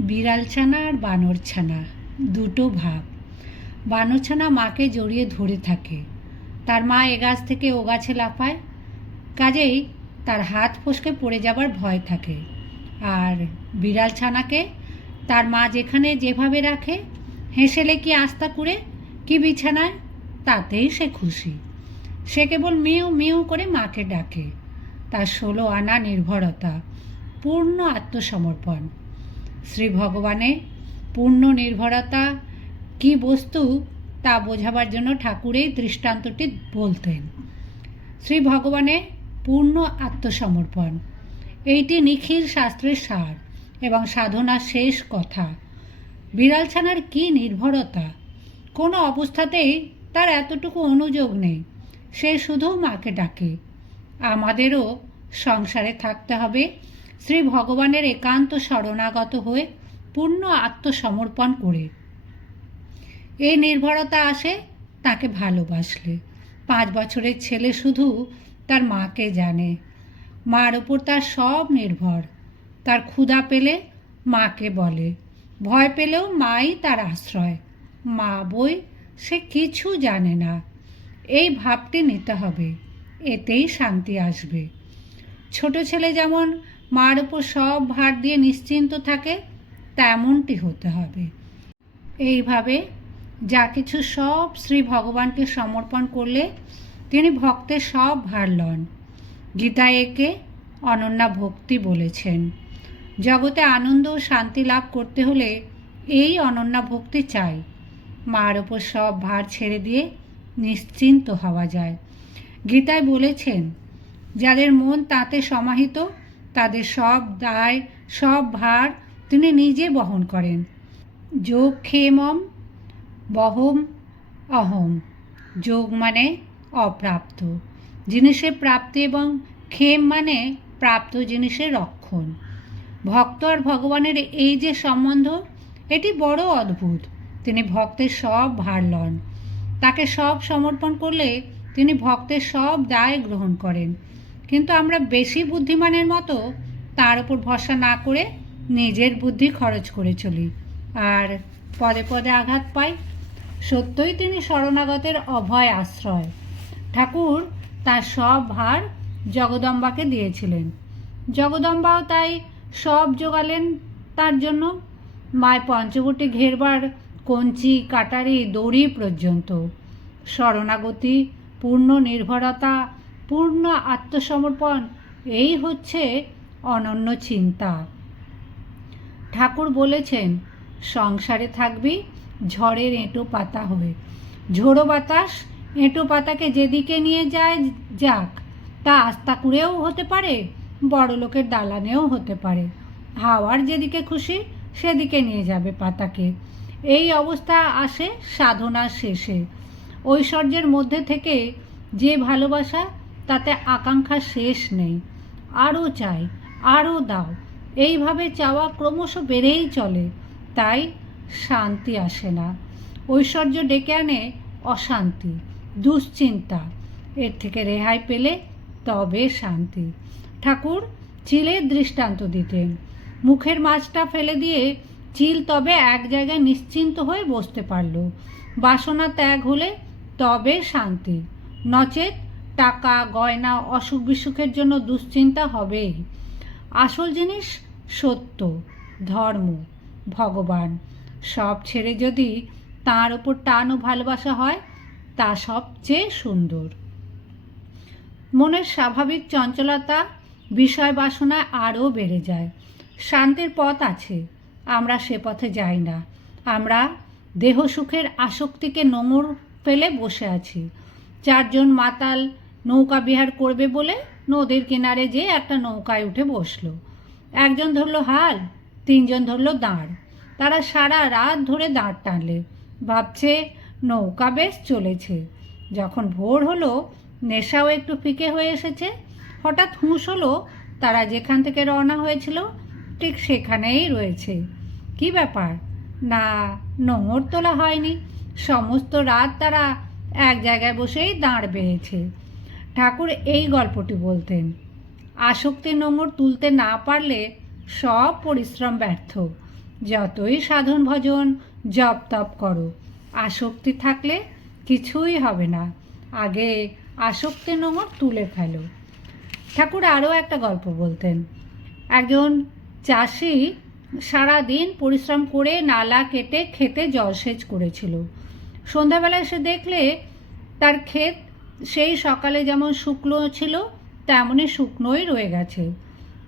বিড়ালছানা আর বানরছানা দুটো ভাব। বানরছানা মাকে জড়িয়ে ধরে থাকে। তার মা এ গাছ থেকে ও গাছে লাফায়, কাজেই তার হাত ফসকে পড়ে যাবার ভয় থাকে। আর বিড়ালছানাকে তার মা যেখানে যেভাবে রাখে, হেসেলে কি আস্তা করে কি বিছানায়, তাতেই সে খুশি। সে কেবল মেউ মেউ করে মাকে ডাকে। তার 16 আনা নির্ভরতা, পূর্ণ আত্মসমর্পণ। শ্রী ভগবানে পূর্ণ নির্ভরতা কি বস্তু তা বোঝাবার জন্য ঠাকুর এই দৃষ্টান্তটি বলতেন। শ্রী ভগবানে পূর্ণ আত্মসমর্পণ, এইটি নিখিল শাস্ত্রের সার এবং সাধনার শেষ কথা। বিড়ালছানার কি নির্ভরতা! কোনো অবস্থাতেই তার এতটুকু অনুযোগ নেই। সে শুধু মাকে ডাকে। আমাদেরও সংসারে থাকতে হবে শ্রী ভগবানের একান্ত শরণাগত হয়ে, পূর্ণ আত্মসমর্পণ করে। এই নির্ভরতা আসে তাকে ভালোবাসলে। 5 বছরের ছেলে শুধু তার মাকে জানে। মার ওপর তার সব নির্ভর। তার ক্ষুধা পেলে মাকে বলে, ভয় পেলেও মাই তার আশ্রয়। মা বই সে কিছু জানে না। এই ভাবটি নিতে হবে, এতেই শান্তি আসবে। ছোট ছেলে যেমন মার ওপর সব ভার দিয়ে নিশ্চিন্ত থাকে, তেমনটি হতে হবে। এইভাবে যা কিছু সব শ্রী ভগবানকে সমর্পণ করলে তিনি ভক্তের সব ভার লন। গীতায় একে অনন্যা ভক্তি বলেছেন। জগতে আনন্দ ও শান্তি লাভ করতে হলে এই অনন্যা ভক্তি চাই। মার ওপর সব ভার ছেড়ে দিয়ে নিশ্চিন্ত হওয়া যায়। গীতায় বলেছেন, যাদের মন তাতে সমাহিত তাদের সব দায় সব ভার তিনি নিজে বহন করেন। যোগ ক্ষেমম বহম অহম। যোগ মানে অপ্রাপ্ত জিনিসের প্রাপ্তি এবং ক্ষেম মানে প্রাপ্ত জিনিসের রক্ষণ। ভক্ত আর ভগবানের এই যে সম্বন্ধ, এটি বড় অদ্ভুত। তিনি ভক্তের সব ভার লন। তাকে সব সমর্পণ করলে তিনি ভক্তের সব দায় গ্রহণ করেন। কিন্তু আমরা বেশি বুদ্ধিমানের মতো তার উপর ভরসা না করে নিজের বুদ্ধি খরচ করে চলি আর পদে পদে আঘাত পাই। সত্যই তিনি শরণাগতের অভয় আশ্রয়। ঠাকুর তার সব ভার জগদম্বাকে দিয়েছিলেন। জগদম্বাও তাই সব জোগালেন তার জন্য। মায় পঞ্চবটী ঘেরবার কঞ্চি কাটারি দড়ি পর্যন্ত। শরণাগতি, পূর্ণ নির্ভরতা, পূর্ণ আত্মসমর্পণ, এই হচ্ছে অনন্য চিন্তা। ঠাকুর বলেছেন, সংসারে থাকবি ঝড়ের এঁটো পাতা হয়ে। ঝোড়ো বাতাস এঁটো পাতাকে যেদিকে নিয়ে যায় যাক, তা আস্তা কুড়েও হতে পারে, বড় লোকের দালানেও হতে পারে। হাওয়ার যেদিকে খুশি সেদিকে নিয়ে যাবে পাতাকে। এই অবস্থা আসে সাধনার শেষে। ঐশ্বর্যের মধ্যে থেকে যে ভালোবাসা, তাতে আকাঙ্ক্ষা শেষ নেই। আরও চাই, আরও দাও, এইভাবে চাওয়া ক্রমশ বেড়েই চলে। তাই শান্তি আসে না। ঐশ্বর্য ডেকে আনে অশান্তি, দুশ্চিন্তা। এর থেকে রেহাই পেলে তবে শান্তি। ঠাকুর চিলের দৃষ্টান্ত দিতেন। মুখের মাছটা ফেলে দিয়ে চিল তবে এক জায়গায় নিশ্চিন্ত হয়ে বসতে পারল। বাসনা ত্যাগ হলে তবে শান্তি। নচেত টাকা গয়না অসুখ বিসুখের জন্য দুশ্চিন্তা হবেই। আসল জিনিস সত্য, ধর্ম, ভগবান। সব ছেড়ে যদি তাঁর ওপর টান ও ভালোবাসা হয়, তা সবচেয়ে সুন্দর। মনের স্বাভাবিক চঞ্চলতা বিষয় বাসনায় আরও বেড়ে যায়। শান্তির পথ আছে, আমরা সে পথে যাই না। আমরা দেহ সুখের আসক্তিকে নোঙর ফেলে বসে আছি। 4 জন মাতাল নৌকা বিহার করবে বলে নদীর কিনারে যেয়ে একটা নৌকায় উঠে বসলো। একজন ধরলো হাল, 3 জন ধরলো দাঁড়। তারা সারা রাত ধরে দাঁড় টানলে, ভাবছে নৌকা বেশ চলেছে। যখন ভোর হলো, নেশাও একটু ফিকে হয়ে এসেছে। হঠাৎ হুঁশ হলো তারা যেখান থেকে রওনা হয়েছিল ঠিক সেখানেই রয়েছে। কি ব্যাপার? না, নোঙর তোলা হয়নি। সমস্ত রাত তারা এক জায়গায় বসেই দাঁড় বেড়েছে। ঠাকুর এই গল্পটি বলতেন। আসক্তির নোঙর তুলতে না পারলে সব পরিশ্রম ব্যর্থ। যতই সাধন ভজন জপ তপ করো, আসক্তি থাকলে কিছুই হবে না। আগে আসক্তি নোঙর তুলে ফেলো। ঠাকুর আরও একটা গল্প বলতেন। একজন চাষি সারাদিন পরিশ্রম করে নালা কেটে খেতে জলসেচ করেছিল। সন্ধ্যাবেলায় সে দেখলে তার ক্ষেত সেই সকালে যেমন শুকনো ছিল তেমনই শুকনোই রয়ে গেছে।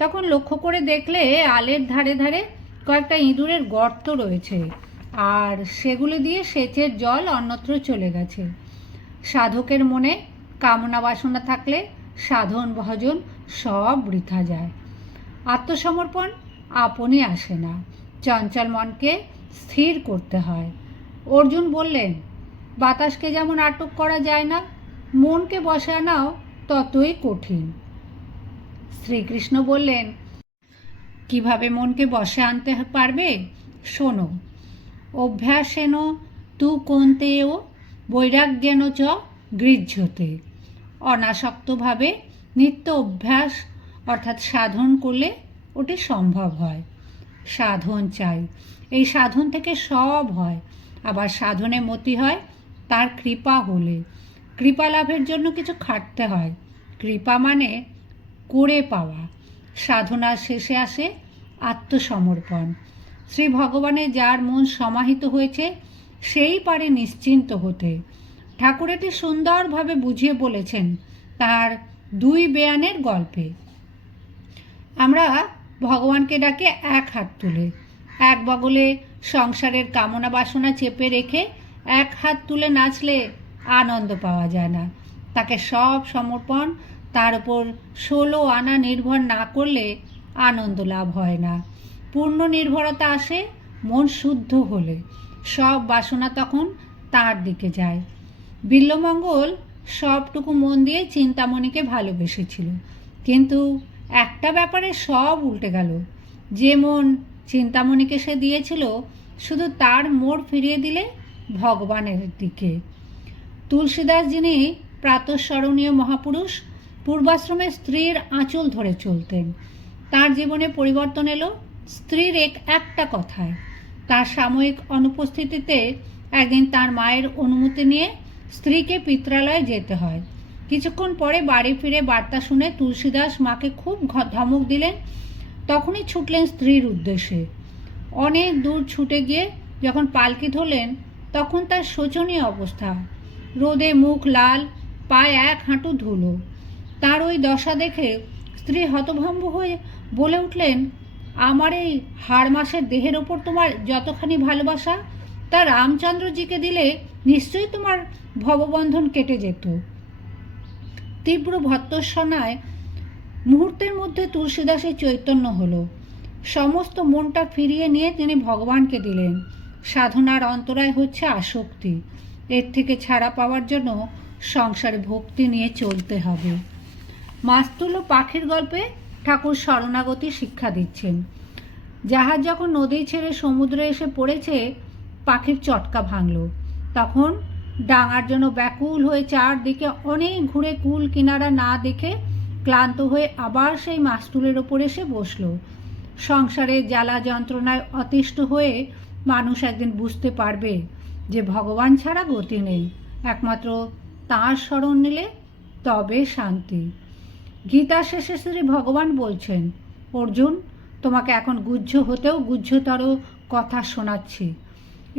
তখন লক্ষ্য করে দেখলে আলের ধারে ধারে কয়েকটা ইঁদুরের গর্ত রয়েছে, আর সেগুলি দিয়ে সেচের জল অন্যত্র চলে গেছে। সাধকের মনে কামনা বাসনা থাকলে সাধন ভজন সব বৃথা যায়। আত্মসমর্পণ আপনই আসে না, চঞ্চল মনকে স্থির করতে হয়। অর্জুন বললেন, বাতাসকে যেমন আটক করা যায় না, মনকে বসে আনাও ততই কঠিন। শ্রীকৃষ্ণ বললেন, কিভাবে মনকে বসে আনতে পারবে? শোনো। অভ্যাসেন তু কৌন্তেয় বৈরাগ্যেন চ গৃহ্যতে। অনাসক্তভাবে নিত্য অভ্যাস অর্থাৎ সাধন করলে ওটি সম্ভব হয়। সাধন চাই, এই সাধন থেকে সব হয়। আবার সাধনে মতি হয় তার কৃপা হলে। কৃপা লাভের জন্য কিছু খাটতে হয়। কৃপা মানে করে পাওয়া। সাধনার শেষে আসে আত্মসমর্পণ। শ্রী ভগবানে যার মন সমাহিত হয়েছে সেই পারে নিশ্চিন্ত হতে। ঠাকুর এটি সুন্দরভাবে বুঝিয়ে বলেছেন তার 2 বেয়ানের গল্পে। আমরা ভগবানকে ডাকে এক হাত তুলে। এক বগলে সংসারের কামনা বাসনা চেপে রেখে এক হাত তুলে নাচলে আনন্দ পাওয়া যায় না। তাকে সব সমর্পণ, তার উপর 16 আনা নির্ভর না করলে আনন্দ লাভ হয় না। পূর্ণ নির্ভরতা আসে মন শুদ্ধ হলে। সব বাসনা তখন তার দিকে যায়। বিল্বমঙ্গল সবটুকু মন দিয়ে চিন্তামণিকে ভালোবেসেছিল, কিন্তু একটা ব্যাপারে সব উল্টে গেল। যে মন চিন্তামণিকে সে দিয়েছিল, শুধু তার মোড় ফিরিয়ে দিলে ভগবানের দিকে। তুলসীদাস, যিনি প্রাতঃস্মরণীয় মহাপুরুষ, পূর্বাশ্রমে স্ত্রীর আঁচল ধরে চলতেন। তার জীবনে পরিবর্তন এলো স্ত্রীর একটা কথায়। তার সাময়িক অনুপস্থিতিতে একদিন তার মায়ের অনুমতি নিয়ে স্ত্রীকে পিত্রালয়ে যেতে হয়। কিছুক্ষণ পরে বাড়ি ফিরে বার্তা শুনে তুলসীদাস মাকে খুব ধমক দিলেন। তখনই ছুটলেন স্ত্রীর উদ্দেশ্যে। অনেক দূর ছুটে গিয়ে যখন পালকি ধরলেন, তখন তার শোচনীয় অবস্থা। রোদে মুখ লাল, পায়ে 1 হাঁটু ধুলো। তার ওই দশা দেখে স্ত্রী হতভম্ব হয়ে বলে উঠলেন, আমার এই হাড় মাসের দেহের ওপর তোমার যতখানি ভালোবাসা, তা রামচন্দ্রজিকে দিলে নিশ্চয়ই তোমার ভববন্ধন কেটে যেত। তীব্র ভর্ৎসনায় মুহূর্তের মধ্যে তুলসীদাসের চৈতন্য হলো। সমস্ত মনটা ফিরিয়ে নিয়ে তিনি ভগবানকে দিলেন। সাধনার অন্তরায় হচ্ছে আসক্তি। এর থেকে ছাড়া পাওয়ার জন্য সংসারে ভক্তি নিয়ে চলতে হবে। মাস্তুল ও পাখির গল্পে ঠাকুর শরণাগতি শিক্ষা দিচ্ছেন। জাহাজ যখন নদী ছেড়ে সমুদ্রে এসে পড়েছে, পাখির চটকা ভাঙল। তখন ডাঙার জন্য ব্যাকুল হয়ে চারদিকে অনেক ঘুরে কুল কিনারা না দেখে ক্লান্ত হয়ে আবার সেই মাস্তুলের ওপর এসে বসল। সংসারের জ্বালা যন্ত্রণায় অতিষ্ঠ হয়ে মানুষ একদিন বুঝতে পারবে যে ভগবান ছাড়া গতি নেই, একমাত্র তাঁর শরণ নিলে তবে শান্তি। গীতা শেষে শ্রী ভগবান বলছেন, অর্জুন, তোমাকে এখন গুহ্য হতেও গুহ্যতর কথা শোনাচ্ছি।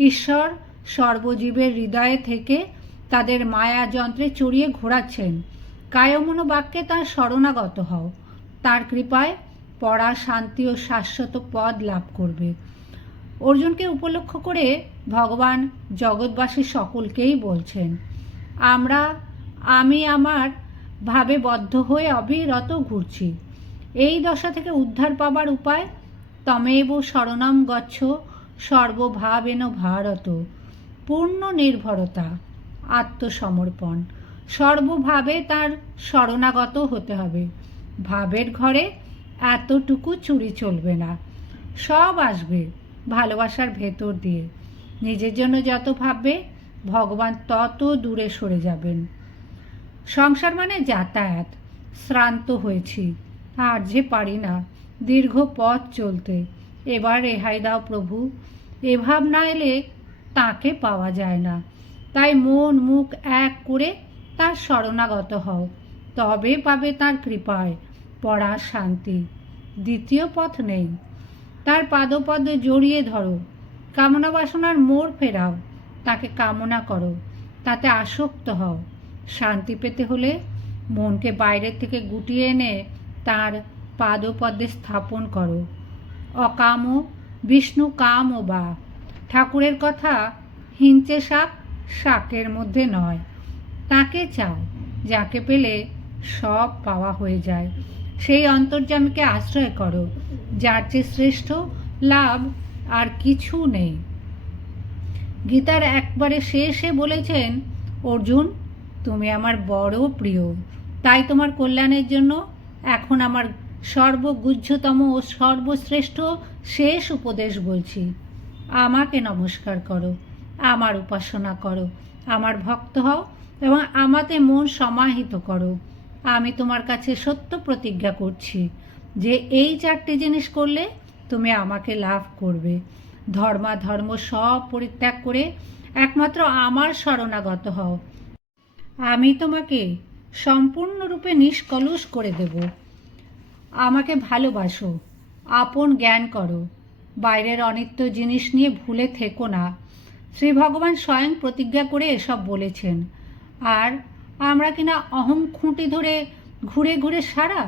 ঈশ্বর সর্বজীবের হৃদয়ে থেকে তাদের মায়া যন্ত্রে চড়িয়ে ঘোরাচ্ছেন। কায়মনো বাক্যে তার শরণাগত হও। তার কৃপায় পরা শান্তি ও শাশ্বত পদ লাভ করবে। অর্জুনকে উপলক্ষ করে ভগবান জগৎবাসী সকলকেই বলছেন, আমি আমার ভাবে বদ্ধ হয়ে অবিরত ঘুরছি। এই দশা থেকে উদ্ধার পাবার উপায় তমেব শরণম গচ্ছ সর্বভাবেন ভারত। পূর্ণ নির্ভরতা, আত্মসমর্পণ। সর্বভাবে তার শরণাগত হতে হবে। ভাবের ঘরে এতটুকু চুরি চলবে না। সব আসবে ভালোবাসার ভেতর দিয়ে। নিজের জন্য যত ভাববে ভগবান তত দূরে সরে যাবেন। সংসার মানে যাতায়াত। শ্রান্ত হয়েছি, আর যে পারি না দীর্ঘ পথ চলতে। এবার রেহাই দাও প্রভু। এ ভাব না এলে তাকে পাওয়া যায় না। তাই মন মুখ এক করে তার শরণাগত হও, তবে পাবে তার কৃপায় পরার শান্তি। দ্বিতীয় পথ নেই। তার পাদপদ্মে জড়িয়ে ধরো, কামনা বাসনার মোড় ফেরাও, তাকে কামনা করো, তাতে আসক্ত হও। শান্তি পেতে হলে মনকে বাইরের থেকে গুটিয়ে এনে তার পাদপদ্মে স্থাপন করো। অকাম বিষ্ণু কাম ও বা। ঠাকুরের কথা হিঞ্চে শাক শাকের মধ্যে নয়। তাকে চাও, যাকে পেলে সব পাওয়া হয়ে যায়। সেই অন্তর্যামীকে আশ্রয় করো, যার চেয়ে শ্রেষ্ঠ লাভ আর কিছু নেই। গীতার একবারে শেষে বলেছেন, অর্জুন তুমি আমার বড় প্রিয়, তাই তোমার কল্যাণের জন্য এখন আমার সর্বগুহ্যতম ও সর্বশ্রেষ্ঠ শেষ উপদেশ বলছি। আমাকে নমস্কার করো, আমার উপাসনা করো, আমার ভক্ত হও এবং আমাতে মন সমাহিত করো। আমি তোমার কাছে সত্য প্রতিজ্ঞা করছি যে এই 4টি জিনিস করলে তুমি আমাকে লাভ করবে। ধর্মাধর্ম সব পরিত্যাগ করে একমাত্র আমার শরণাগত হও। আমি তোমাকে সম্পূর্ণরূপে নিষ্কলুষ করে দেব। আমাকে ভালোবাসো, আপন জ্ঞান করো, বাইরের অনিত্য জিনিস নিয়ে ভুলে থেকো না। শ্রী ভগবান স্বয়ং প্রতিজ্ঞা করে এসব বলেছেন, আর আমরা কিনা অহং খুঁটি ধরে ঘুরে ঘুরে সারা।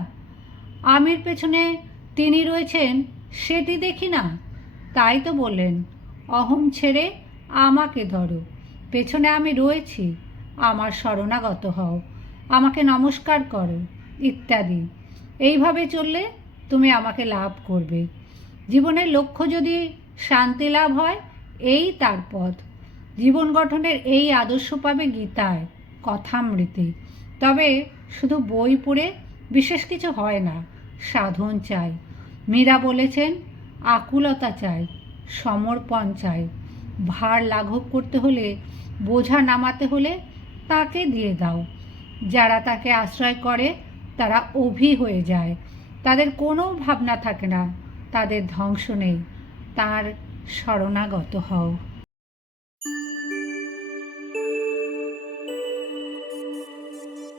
আমির পেছনে তিনি রয়েছেন সেটি দেখি না। তাই তো বললেন, অহং ছেড়ে আমাকে ধরো, পেছনে আমি রয়েছি, আমার শরণাগত হও, আমাকে নমস্কার করো ইত্যাদি। এইভাবে চললে তুমি আমাকে লাভ করবে। জীবনের লক্ষ্য যদি শান্তি লাভ হয়, এই তার পথ। জীবন গঠনের এই আদর্শ পাবে গীতায়, কথামৃতে। তবে শুধু বই পড়ে বিশেষ কিছু হয় না, সাধন চাই। মীরা বলেছেন, আকুলতা চাই, সমর্পণ চাই। ভার লাঘব করতে হলে, বোঝা নামাতে হলে তাকে দিয়ে দাও। যারা তাকে আশ্রয় করে তারা অভি হয়ে যায়, তাদের কোনো ভাবনা থাকে না, তাদের ধ্বংস নেই। তার শরণাগত হও।